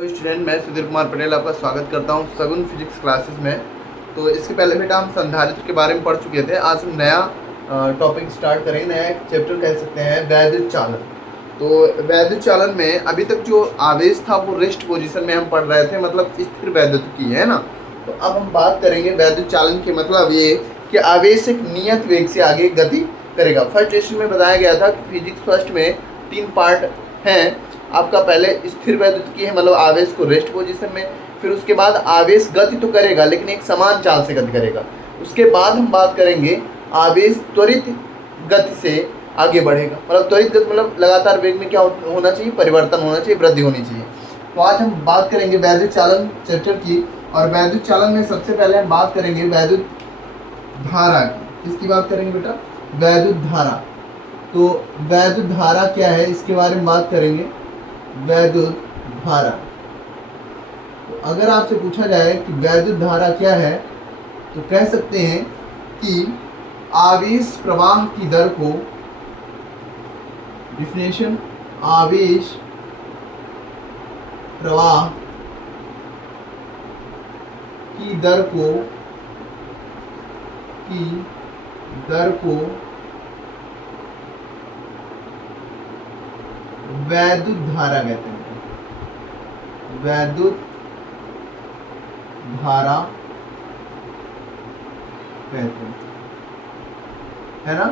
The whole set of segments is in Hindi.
तो स्टूडेंट, मैं सुधीर कुमार पटेल आपका स्वागत करता हूं सगुन फिजिक्स क्लासेस में। तो इसके पहले बेटा हम संधारित्र के बारे में पढ़ चुके थे। आज हम नया टॉपिक स्टार्ट करेंगे, नया एक चैप्टर कह सकते हैं, वैद्युत चालन। तो वैद्युत चालन में अभी तक जो आवेश था वो रेस्ट पोजीशन में हम पढ़ रहे थे, मतलब स्थिर वैद्युतिकी है ना। तो अब हम बात करेंगे वैद्युत चालन के, मतलब ये कि आवेश एक नियत वेग से आगे गति करेगा। फर्स्ट लेसन में बताया गया था कि फिजिक्स फर्स्ट में 3 पार्ट हैं। आपका पहले स्थिर वैद्युतिकी है, मतलब आवेश को रेस्ट पोजीशन में, फिर उसके बाद आवेश गति तो करेगा लेकिन एक समान चाल से गति करेगा। उसके बाद हम बात करेंगे आवेश त्वरित गति से आगे बढ़ेगा, मतलब त्वरित गति मतलब लगातार वेग में क्या होना चाहिए, परिवर्तन होना चाहिए, वृद्धि होनी चाहिए। तो आज हम बात करेंगे वैद्युत चालन चैप्टर की, और वैद्युत चालन में सबसे पहले हम बात करेंगे वैद्युत धारा की। किसकी बात करेंगे बेटा? वैद्युत धारा। तो वैद्युत धारा क्या है इसके बारे में बात करेंगे। वैद्युत धारा, तो अगर आपसे पूछा जाए कि वैद्युत धारा क्या है, तो कह सकते हैं कि आवेश प्रवाह की दर को, डिफिनेशन, आवेश प्रवाह की दर को वैद्युत धारा कहते हैं। वैद्युत धारा कहते हैं, है ना।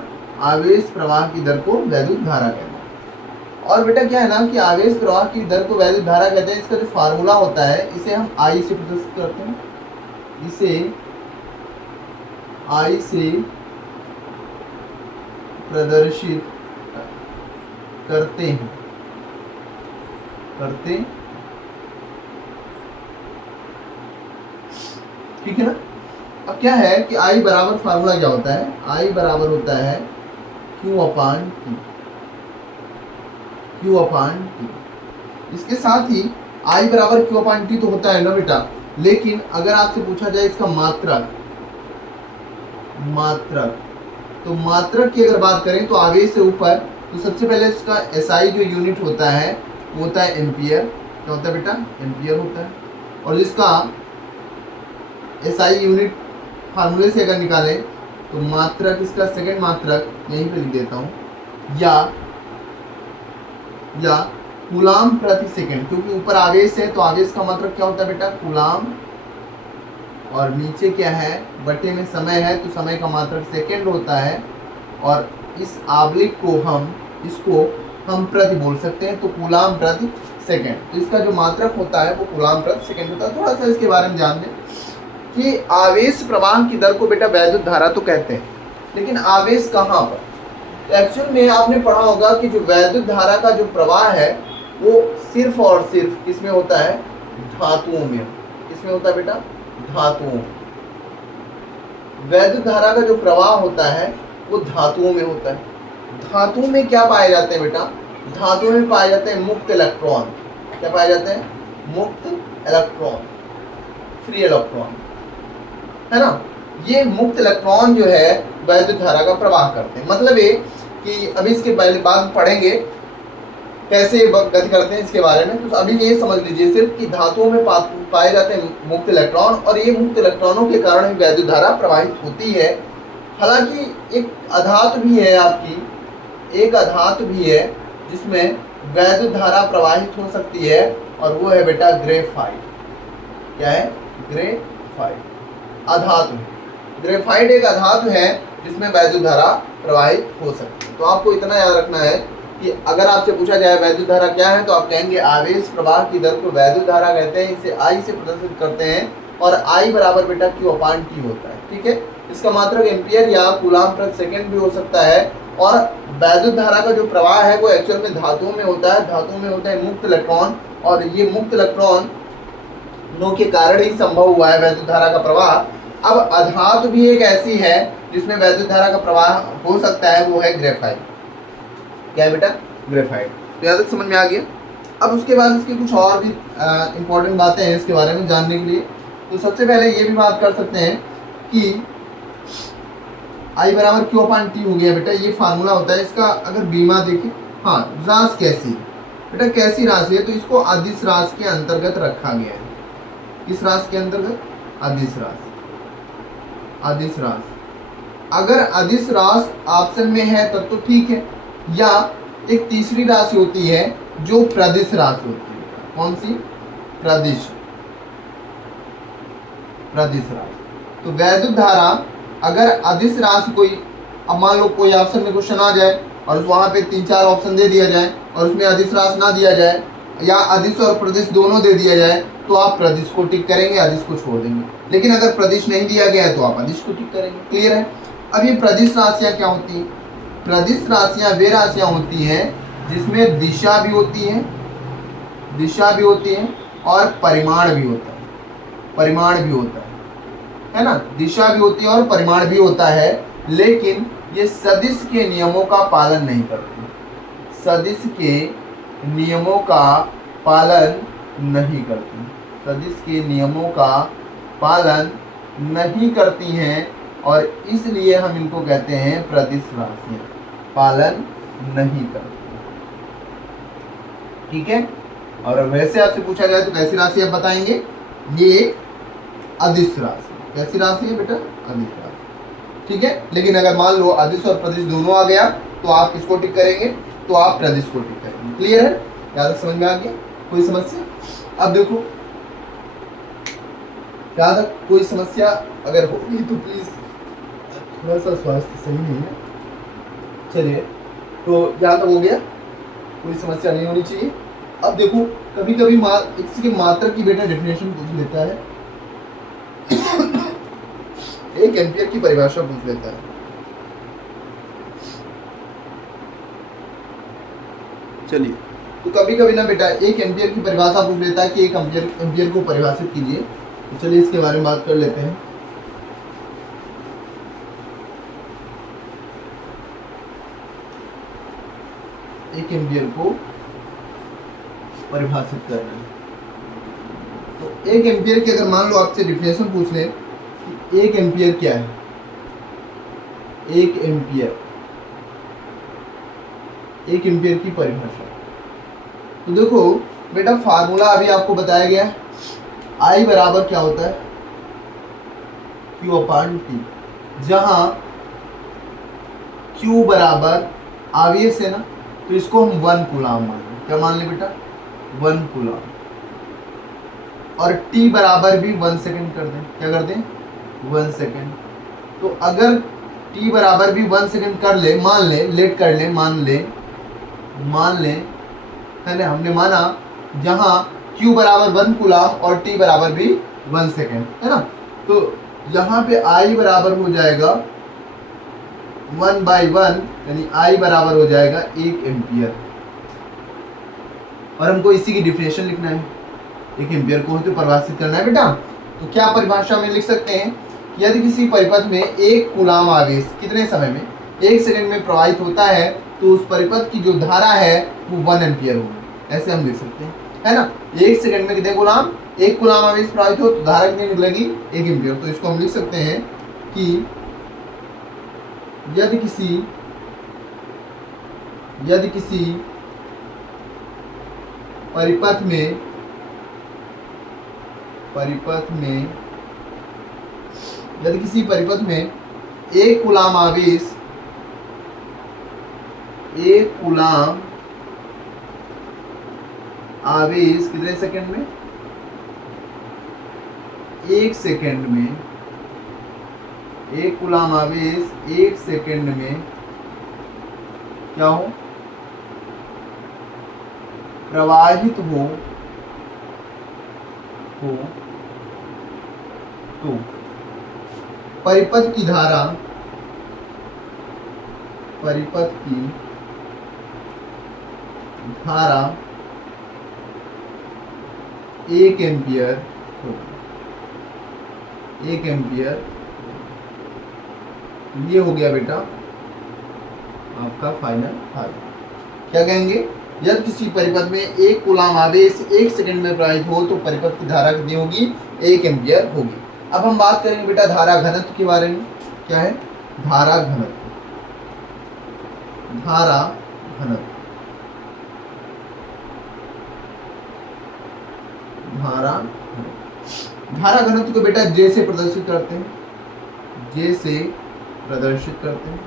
आवेश प्रवाह की दर को वैद्युत धारा कहते हैं। और बेटा क्या है ना कि आवेश प्रवाह की दर को वैद्युत धारा कहते हैं। इसका जो फार्मूला होता है, इसे हम आई से प्रदर्शित करते हैं। इसे आई से प्रदर्शित करते ठीक है ना। अब क्या है कि आई बराबर, फार्मूला क्या होता है, आई बराबर होता है Q अपान टी। इसके साथ ही आई बराबर Q अपान टी तो होता है ना बेटा, लेकिन अगर आपसे पूछा जाए इसका मात्रक, तो मात्रक की अगर बात करें तो आवेश से ऊपर, तो सबसे पहले इसका एसआई जो यूनिट होता है वो होता है एम्पियर। क्या होता है बेटा? एम्पियर होता है। और जिसका एसआई यूनिट फार्मूले से अगर निकालें तो मात्रक, इसका सेकंड मात्रक यहीं पे लिख देता हूँ, या कूलाम प्रति सेकंड, क्योंकि ऊपर आवेश है तो आवेश का मात्रक क्या होता है बेटा? कूलाम, और नीचे क्या है, बटे में समय है तो समय का मात्रक सेकंड होता है। और इस आवलिक को इसको हम प्रति बोल सकते हैं, तो कूलाम प्रति सेकंड। तो इसका जो मात्रक होता है वो कूलाम प्रति सेकंड होता है। थोड़ा सा इसके बारे में जान दें कि आवेश प्रवाह की दर को बेटा वैद्युत धारा तो कहते हैं, लेकिन आवेश कहाँ पर? तो एक्चुअल में आपने पढ़ा होगा कि जो वैद्युत धारा का जो प्रवाह है वो सिर्फ और सिर्फ किसमें होता है? धातुओं में। किसमें होता है बेटा? धातुओं। वैद्युत धारा का जो प्रवाह होता है वो धातुओं में होता है। धातुओं में क्या पाए जाते हैं बेटा? धातुओं में पाए जाते हैं मुक्त इलेक्ट्रॉन। क्या पाए जाते हैं? मुक्त इलेक्ट्रॉन, फ्री इलेक्ट्रॉन, है ना। ये मुक्त इलेक्ट्रॉन जो है वैद्युत धारा का प्रवाह करते हैं। मतलब ये कि अभी इसके पहले बाद पढ़ेंगे कैसे गति करते हैं इसके बारे में। तो अभी ये समझ लीजिए सिर्फ कि धातुओं में पाए जाते हैं मुक्त इलेक्ट्रॉन, और ये मुक्त इलेक्ट्रॉनों के कारण ही वैद्युत धारा प्रवाहित होती है। हालांकि एक अधातु भी है आपकी, एक अधातु भी है जिसमें वैद्युत धारा प्रवाहित हो सकती है, और वो है बेटा ग्रेफाइट। क्या है? ग्रेफाइट अधातु। ग्रेफाइट एक अधातु है जिसमें वैद्युत धारा प्रवाहित हो सकती है। तो आपको इतना याद रखना है कि अगर आपसे पूछा जाए वैद्युत धारा क्या है, तो आप कहेंगे आवेश प्रवाह की दर को वैद्युत धारा कहते हैं। इसे आई से प्रदर्शित करते हैं, और आई बराबर बेटा Q अपान टी होता है। ठीक है, इसका मात्रक एम्पियर या कूलाम प्रति सेकंड भी हो सकता है। और वैद्युत धारा का जो प्रवाह है वो एक्चुअल में धातुओं में होता है। धातुओं में होता है मुक्त इलेक्ट्रॉन, और ये मुक्त इलेक्ट्रॉनों के कारण ही संभव हुआ है वैद्युत धारा का प्रवाह। अब अधातु भी एक ऐसी है जिसमें वैद्युत धारा का प्रवाह हो सकता है, वो है ग्रेफाइट। क्या है बेटा? ग्रेफाइट। तो यहाँ तक समझ में आ गया। अब उसके बाद इसकी कुछ और भी इंपॉर्टेंट बातें हैं इसके बारे में जानने के लिए। तो सबसे पहले ये भी बात कर सकते हैं कि आई बराबर क्यू अपान टी हो गया बेटा, ये फार्मूला होता है इसका। अगर बीमा देखें, हाँ, रास कैसी, बेटा कैसी राशि है, तो इसको अदिश राशि के अंतर्गत रखा गया है। किस राशि के अंतर्गत? अदिश राशि। अदिश राशि, अगर अदिश राशि ऑप्शन में है तब तो ठीक है, या एक तीसरी राशि होती है जो प्रदिश राशि होती है। कौन सी? प्रदिश, प्रदिश राशि। तो वैद्युत धारा अगर अदिश राशि कोई, अब मान लो कोई ऑप्शन में क्वेश्चन आ जाए और वहां पे 3-4 ऑप्शन दे दिया जाए और उसमें अदिश राशि ना दिया जाए या अदिश और प्रदिश दोनों दे दिया जाए, तो आप प्रदिश को टिक करेंगे, अदिश को छोड़ देंगे। लेकिन अगर प्रदिश नहीं दिया गया है तो आप अदिश को टिक करेंगे। क्लियर है? अब ये प्रदिश राशियां क्या होती हैं? प्रदिश राशियां वे राशियां होती हैं जिसमें दिशा भी होती है, दिशा भी होती है और परिमाण भी होता है, परिमाण भी होता है ना? दिशा भी होती है और परिमाण भी होता है, लेकिन ये सदिश के नियमों का पालन नहीं करती, सदिश के नियमों का पालन नहीं करती, सदिश के नियमों का पालन नहीं करती हैं, और इसलिए हम इनको कहते हैं प्रदिश राशियां, पालन नहीं करती। ठीक है? और वैसे आपसे पूछा जाए तो कैसी राशि आप बताएंगे? ये अदिश राशि। कैसी राशि है बेटा? अदिश राशि। ठीक है? लेकिन अगर मान लो अदिश और प्रदिश दोनों आ गया तो आप किसको टिक करेंगे? तो आप प्रदिश को टिक करेंगे। क्लियर है? क्या समझ में आ गया? कोई समस्या? अब देखो, क्या तक कोई समस्या अगर होगी तो प्लीज, थोड़ा सा स्वास्थ्य सही नहीं है। चलिए, तो यहाँ तक हो गया, कोई समस्या नहीं होनी चाहिए। अब देखो, कभी कभी इसकी मात्रा की बेटा डेफिनेशन पूछ लेता है, 1 एम्पियर की परिभाषा पूछ लेता है। चलिए, तो कभी कभी ना बेटा 1 एम्पियर की परिभाषा पूछ लेता है कि 1 एम्पियर को परिभाषित कीजिए। तो चलिए इसके बारे में बात कर लेते हैं। एक एम्पियर को परिभाषित करना है, तो 1 एम्पियर की अगर मान लो आपसे डिफिनेशन पूछ ले कि 1 एम्पियर क्या है, 1 एम्पियर, 1 एम्पियर की परिभाषा। तो देखो बेटा, फार्मूला अभी आपको बताया गया है, I बराबर क्या होता है? Q/T, जहां Q बराबर आवेश है ना, तो इसको हम 1 कूलाम मान लें। क्या मान लें बेटा? 1 कूलाम। और T बराबर भी 1 सेकेंड कर दें। क्या कर दें? 1 सेकेंड। तो अगर T बराबर भी 1 सेकेंड कर ले, मान ले, लेट कर ले, मान ले, है ना, हमने माना, जहां Q बराबर 1 कूलाम और T बराबर भी 1 सेकेंड, है ना, तो यहाँ पे I बराबर हो जाएगा 1/1, यानी I बराबर हो जाएगा 1 एम्पियर। और हमको इसी की डिफिनेशन लिखना है, 1 एम्पियर को तो परिभाषित करना है बेटा। तो क्या परिभाषा में लिख सकते हैं? यदि किसी परिपथ में 1 कूलाम आवेश कितने समय में, 1 सेकंड में प्रवाहित होता है, तो उस परिपथ की जो धारा है वो 1 एम्पियर होगी। ऐसे हम लिख सकते हैं, है ना। 1 सेकंड में कितने कूलाम, 1 कूलाम आवेश प्रवाहित हो तो धारा कितनी निकलेगी? 1 एम्पियर। तो इसको हम लिख सकते हैं कि यदि किसी परिपथ में 1 कूलाम आवेश, 1 कूलाम आवेश कितने सेकंड में? 1 सेकंड में, 1 कूलाम आवेश 1 सेकंड में क्या हो? प्रवाहित हो तो परिपथ की धारा 1 एम्पियर होगी, 1 एम्पियर। ये हो गया बेटा आपका फाइनल फार्मूला। क्या कहेंगे? यदि किसी परिपथ में 1 कूलाम आवेश 1 सेकंड में प्रवाहित हो तो परिपथ की धारा कितनी होगी? 1 एम्पियर होगी। अब हम बात करेंगे बेटा धारा घनत्व के बारे में। क्या है? धारा घनत्व। धारा घनत्व को बेटा जे से प्रदर्शित करते हैं, जे से प्रदर्शित करते हैं,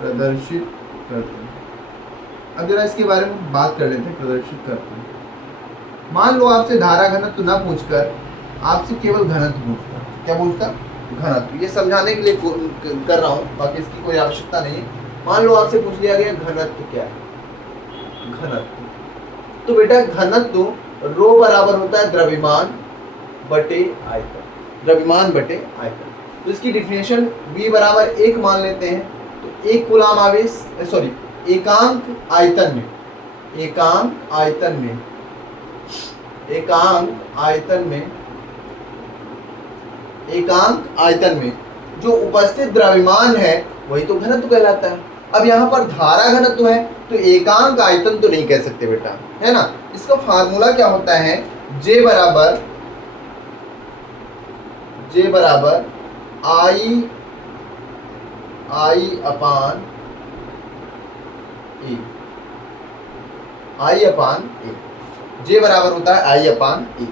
प्रदर्शित करते हैं। अब जरा इसके बारे में बात कर लेते हैं, प्रदर्शित करते हैं। मान लो आपसे धारा घनत्व ना पूछकर आपसे केवल घनत्व पूछता, क्या पूछता? घनत्व। ये समझाने के लिए कर रहा हूँ, बाकी इसकी कोई आवश्यकता नहीं है। मान लो आपसे पूछ लिया गया घनत्व क्या है, घनत्व, तो बेटा घनत्व रो बराबर होता है द्रव्यमान बटे आयतन, द्रव्यमान बटे आयतन। तो इसकी डिफिनेशन V बराबर 1 मान लेते हैं। तो 1 कूलाम आवेश, सॉरी एकांक आयतन में, एकांक आयतन में, एकांक आयतन में, एकांक आयतन में जो उपस्थित द्रव्यमान है वही तो घनत्व कहलाता है। अब यहाँ पर धारा घनत्व है तो एकांक आयतन तो नहीं कह सकते बेटा, है ना। इसका फार्मूला क्या होता है? J बराबर I upon A, I upon A. J बराबर होता है I अपान ए।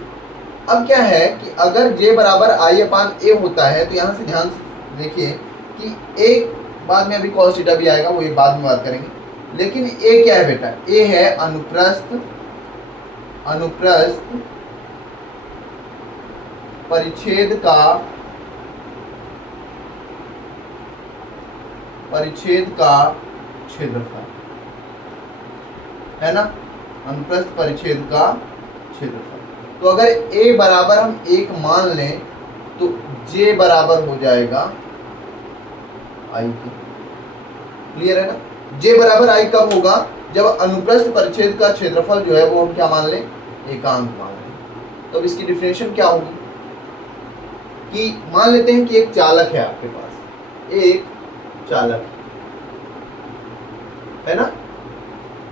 अब क्या है कि अगर J बराबर I अपान ए होता है तो यहाँ से ध्यान से देखिए कि एक बाद में अभी cos थीटा भी आएगा, वो ये बाद में बात करेंगे। लेकिन ए क्या है बेटा? ए है अनुप्रस्थ, अनुप्रस्थ परिच्छेद का, परिच्छेद का क्षेत्रफल, है ना, अनुप्रस्थ परिच्छेद का क्षेत्रफल। तो अगर a बराबर हम 1 मान लें तो J बराबर हो जाएगा I के। क्लियर है ना? J बराबर I कब होगा? जब अनुप्रस्थ परिच्छेद का क्षेत्रफल जो है वो हम क्या मान लें? एकांक मान लें। तो अब इसकी डिफिनेशन क्या होगी कि मान लेते हैं कि एक चालक है आपके पास, एक चालक है ना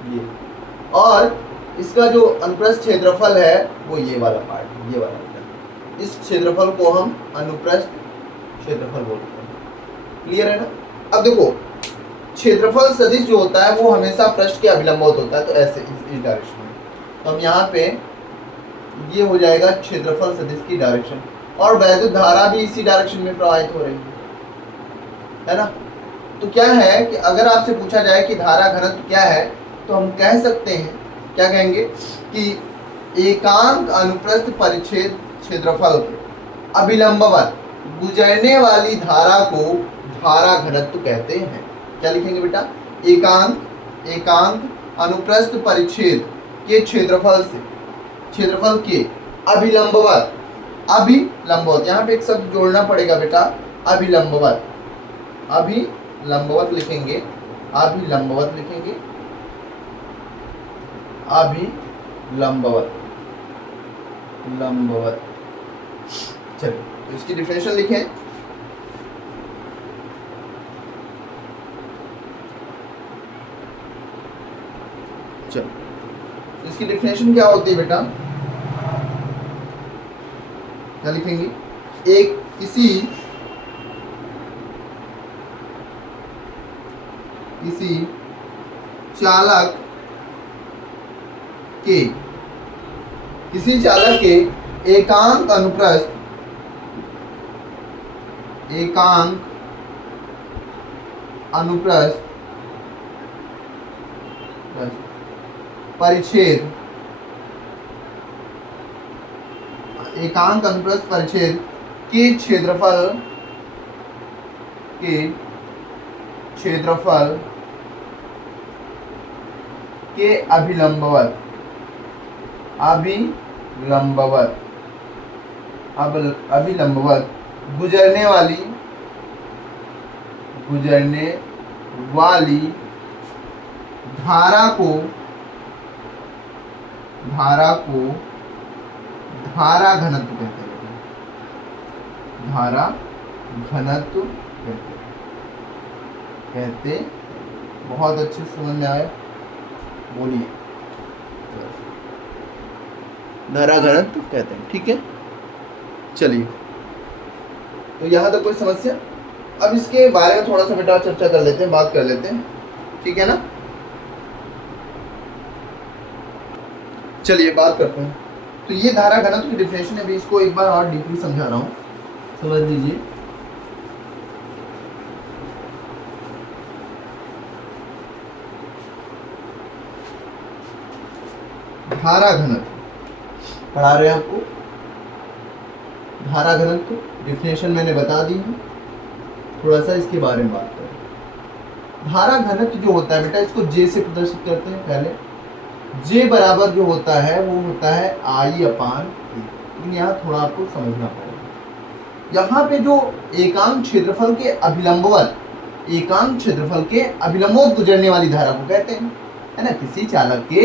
ये, और इसका जो अनुप्रस्थ क्षेत्रफल है वो ये वाला पार्ट, ये वाला पार्ट, इस क्षेत्रफल को हम अनुप्रस्थ क्षेत्रफल बोलते हैं। क्लियर है ना? अब देखो क्षेत्रफल सदिश जो होता है वो हमेशा पृष्ठ के अभिलंबवत होता है, तो ऐसे इस डायरेक्शन में, तो हम यहाँ पे ये हो जाएगा क्षेत्रफल सदिश की डायरेक्शन, और वैद्युत धारा भी इसी डायरेक्शन में प्रवाहित हो रही है ना। तो क्या है कि अगर आपसे पूछा जाए कि धारा घनत्व क्या है तो हम कह सकते हैं, क्या कहेंगे कि एकांक अनुप्रस्थ परिच्छेद क्षेत्रफल के अभिलंबवत गुजरने वाली धारा को धारा घनत्व कहते हैं। क्या लिखेंगे बेटा? एकांक, एकांक अनुप्रस्थ परिच्छेद के क्षेत्रफल से, क्षेत्रफल के अभिलंबवत, अभिलंबवत, यहाँ पे एक शब्द जोड़ना पड़ेगा बेटा, अभिलंबवत, अभिलंबवत लिखेंगे, अभिलंबवत लिखेंगे, अभिलंबवत, लंबवत। चलिए तो इसकी डिफिनेशन लिखें। चलो इसकी डिफिनेशन क्या होती है बेटा? क्या लिखेंगे? एक किसी चालक के, किसी चालक के एकांक अनुप्रस्थ, एकांक अनुप्रस्थ परिच्छेद, एकांक अनुप्रस्थ परिच्छेद के क्षेत्रफल, के क्षेत्रफल के अभिलंबवत, अभिलंबवत, अभिलंबवत गुजरने वाली, गुजरने वाली धारा को, धारा को धारा घनत्व कहते हैं, धारा घनत्व कहते। बहुत अच्छे समझ में आया? बोलिए। धारा घनत्व कहते हैं, ठीक है। चलिए तो यहाँ तक कोई समस्या? अब इसके बारे में थोड़ा सा बेटा चर्चा कर लेते हैं, बात कर लेते हैं, ठीक है ना। चलिए बात करते हैं। तो ये धारा घनत्व की डिफिनेशन है, अभी इसको एक बार और डीपली समझा रहा हूँ, समझ लीजिए। धारा घनत्व पढ़ा रहे हैं आपको, धारा घनत्व डिफिनेशन मैंने बता दी है, थोड़ा सा इसके बारे में बात करें। धारा घनत्व जो होता है बेटा, इसको जे से प्रदर्शित करते हैं पहले। जे बराबर जो होता है वो होता है आई अपान ए, लेकिन यहाँ थोड़ा आपको समझना पड़ेगा। यहाँ पे जो एकांक क्षेत्रफल के अभिलंबवत, एकांक क्षेत्रफल के अभिलंबवत गुजरने वाली धारा को कहते हैं, है ना। किसी चालक के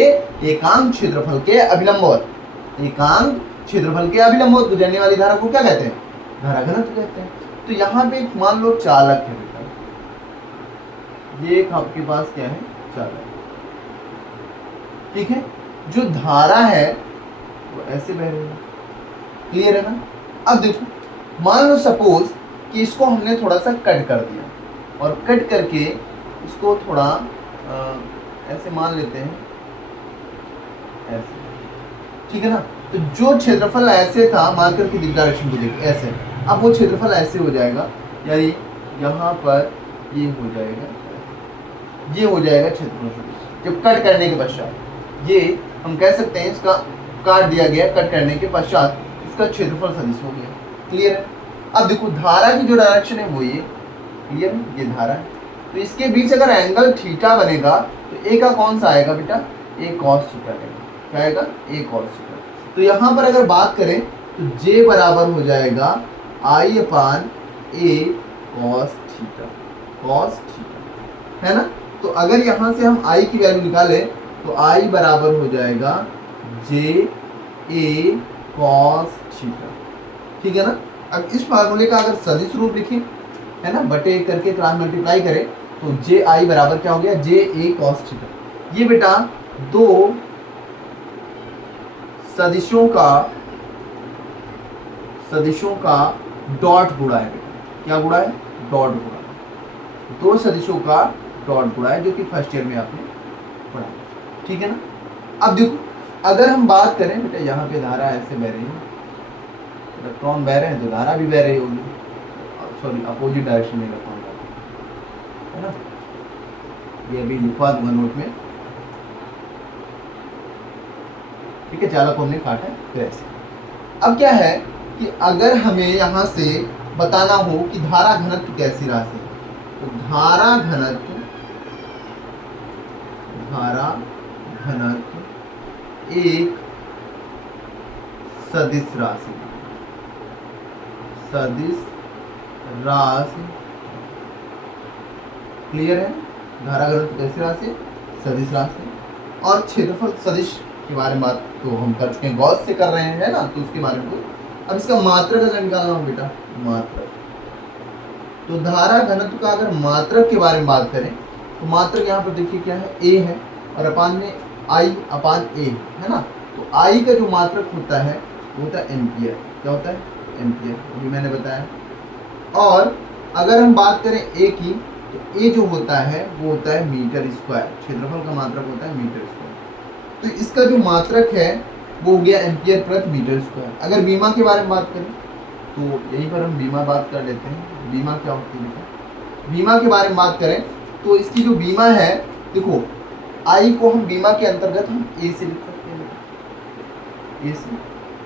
एकांक क्षेत्रफल के अभिलंबवत, एकांक क्षेत्रफल के अभिलंबवत गुजरने वाली धारा को क्या कहते हैं? धारा घनत्व कहते हैं। तो यहाँ पे मान लो चालक है बेटा, ये एक आपके पास क्या है? चालक, ठीक है। जो धारा है वो ऐसे बह रही है, क्लियर है ना। अब देखो, मान लो सपोज कि इसको हमने थोड़ा सा कट कर दिया, और कट करके इसको थोड़ा ऐसे मान लेते हैं, ऐसे, ठीक है ना। तो जो क्षेत्रफल ऐसे था, मान करके डायरेक्शन को देखिए ऐसे, अब वो क्षेत्रफल ऐसे हो जाएगा, यानी यहाँ पर ये हो जाएगा, ये हो जाएगा क्षेत्रफल जब कट करने के पश्चात। ये हम कह सकते हैं इसका काट दिया गया, कट करने के पश्चात इसका क्षेत्रफल सदिश हो गया, क्लियर है। अब देखो धारा की जो डायरेक्शन है वो ये, क्लियर है, ये धारा है। तो इसके बीच अगर एंगल थीटा बनेगा तो ए का कौन सा आएगा बेटा? ए कॉस थीटा आएगा, क्या आएगा? ए कॉस थीटा। तो यहाँ पर अगर बात करें तो जे बराबर हो जाएगा आई अपान ए कॉस थीटा, कॉस थीटा, है ना। तो अगर यहाँ से हम आई की वैल्यू निकालें तो आई बराबर हो जाएगा जे ए कॉस थीटा, ठीक है ना। अब इस फार्मूले का अगर सदिश रूप लिखें, है ना, बटे करके क्रॉस मल्टीप्लाई करें तो जे आई बराबर क्या हो गया? जे ए कॉस थीटा। ये बेटा दो सदिशों का डॉट गुणा है बेटा। क्या गुणा है? डॉट गुणा। दो सदिशों का डॉट गुणा है, जो कि फर्स्ट ईयर में आपने पढ़ा, ठीक है ना। अब देखो, अगर हम बात करें बेटा, यहाँ पे धारा ऐसे बह रही है, इलेक्ट्रॉन बह रहे हैं तो धारा भी बह रही होगी, सॉरी अपोजिट डायरेक्शन में इलेक्ट्रॉन, है ना। ये अभी लिखवा दूंगा नोट में, ठीक है। चालक को हमने काटा तो ऐसे। अब क्या है कि अगर हमें यहाँ से बताना हो कि धारा घनत्व कैसी राशि है, तो धारा घनत्व एक सदिश राशि, सदिश राशि, क्लियर है। धारा घनत्व कैसी राशि? सदिश राशि। और क्षेत्रफल सदिश के बारे में बात तो हम कर चुके हैं, गॉस से कर रहे हैं, है ना, तो उसके बारे में। अब इसका मात्रक अगर निकालना हो बेटा, मात्रक, तो धारा घनत्व का अगर मात्रक के बारे में बात करें तो मात्रक यहाँ पर देखिए क्या है? ए है, और अपान में आई अपान ए, है ना। तो आई का जो मात्रक होता है वो होता है एम्पियर। क्या होता है? एम्पियर, अभी मैंने बताया। और अगर हम बात करें ए की, तो ए जो होता है वो होता है मीटर स्क्वायर, क्षेत्रफल का मात्रक होता है मीटर स्क्वायर। तो इसका जो मात्रक है वो हो गया एम्पियर प्रति मीटर स्क्वायर। अगर बीमा के बारे में बात करें तो यहीं पर हम बीमा बात कर लेते हैं। बीमा क्या होती है? बीमा के बारे में बात करें तो इसकी जो बीमा है, देखो आई को हम बीमा के अंतर्गत हम ए से लिख सकते हैं, ए से,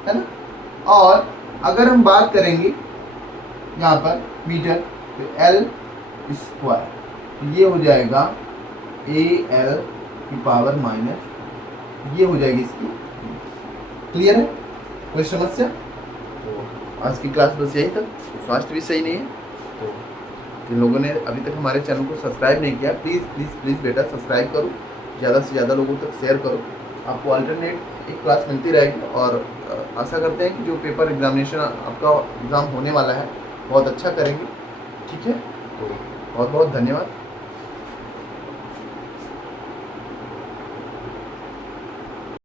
है ना। और अगर हम बात करेंगे यहाँ पर मीटर, तो एल स्क्वायर, तो ये हो जाएगा ए एल की पावर माइनस, ये हो जाएगी इसकी, क्लियर है? कोई समस्या? तो आज की क्लास बस यही तक। स्वास्थ्य भी सही नहीं है, तो जिन लोगों ने अभी तक हमारे चैनल को सब्सक्राइब नहीं किया, प्लीज़ प्लीज़ प्लीज़ बेटा सब्सक्राइब करो, ज़्यादा से ज़्यादा लोगों तक शेयर करो। आपको अल्टरनेट एक क्लास मिलती रहेगी, और आशा करते हैं कि जो पेपर एग्जामिनेशन आपका एग्ज़ाम होने वाला है बहुत अच्छा करेंगे, ठीक है। तो बहुत बहुत धन्यवाद।